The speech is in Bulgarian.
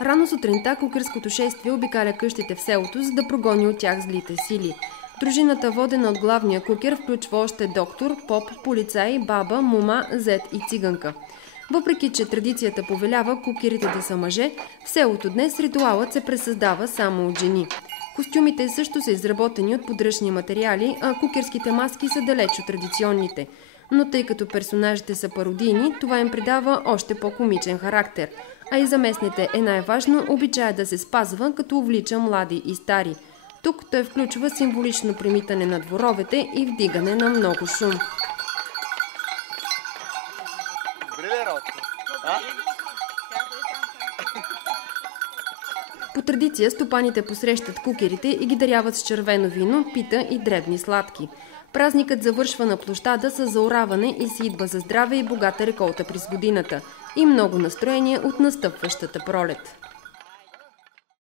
Рано сутринта кукерското шествие обикаля къщите в селото, за да прогони от тях злите сили. Дружината, водена от главния кукер, включва още доктор, поп, полицай, баба, мума, зет и циганка. Въпреки че традицията повелява кукерите да са мъже, в селото днес ритуалът се пресъздава само от жени. Костюмите също са изработени от подръчни материали, а кукерските маски са далеч от традиционните. Но тъй като персонажите са пародийни, това им придава още по-комичен характер. А и за местните е най-важно обичая да се спазва, като увлича млади и стари. Тук той включва символично примитане на дворовете и вдигане на много шум. По традиция стопаните посрещат кукерите и ги даряват с червено вино, пита и дребни сладки. Празникът завършва на площада с заораване и сеитба за здраве и богата реколта през годината и много настроение от настъпващата пролет.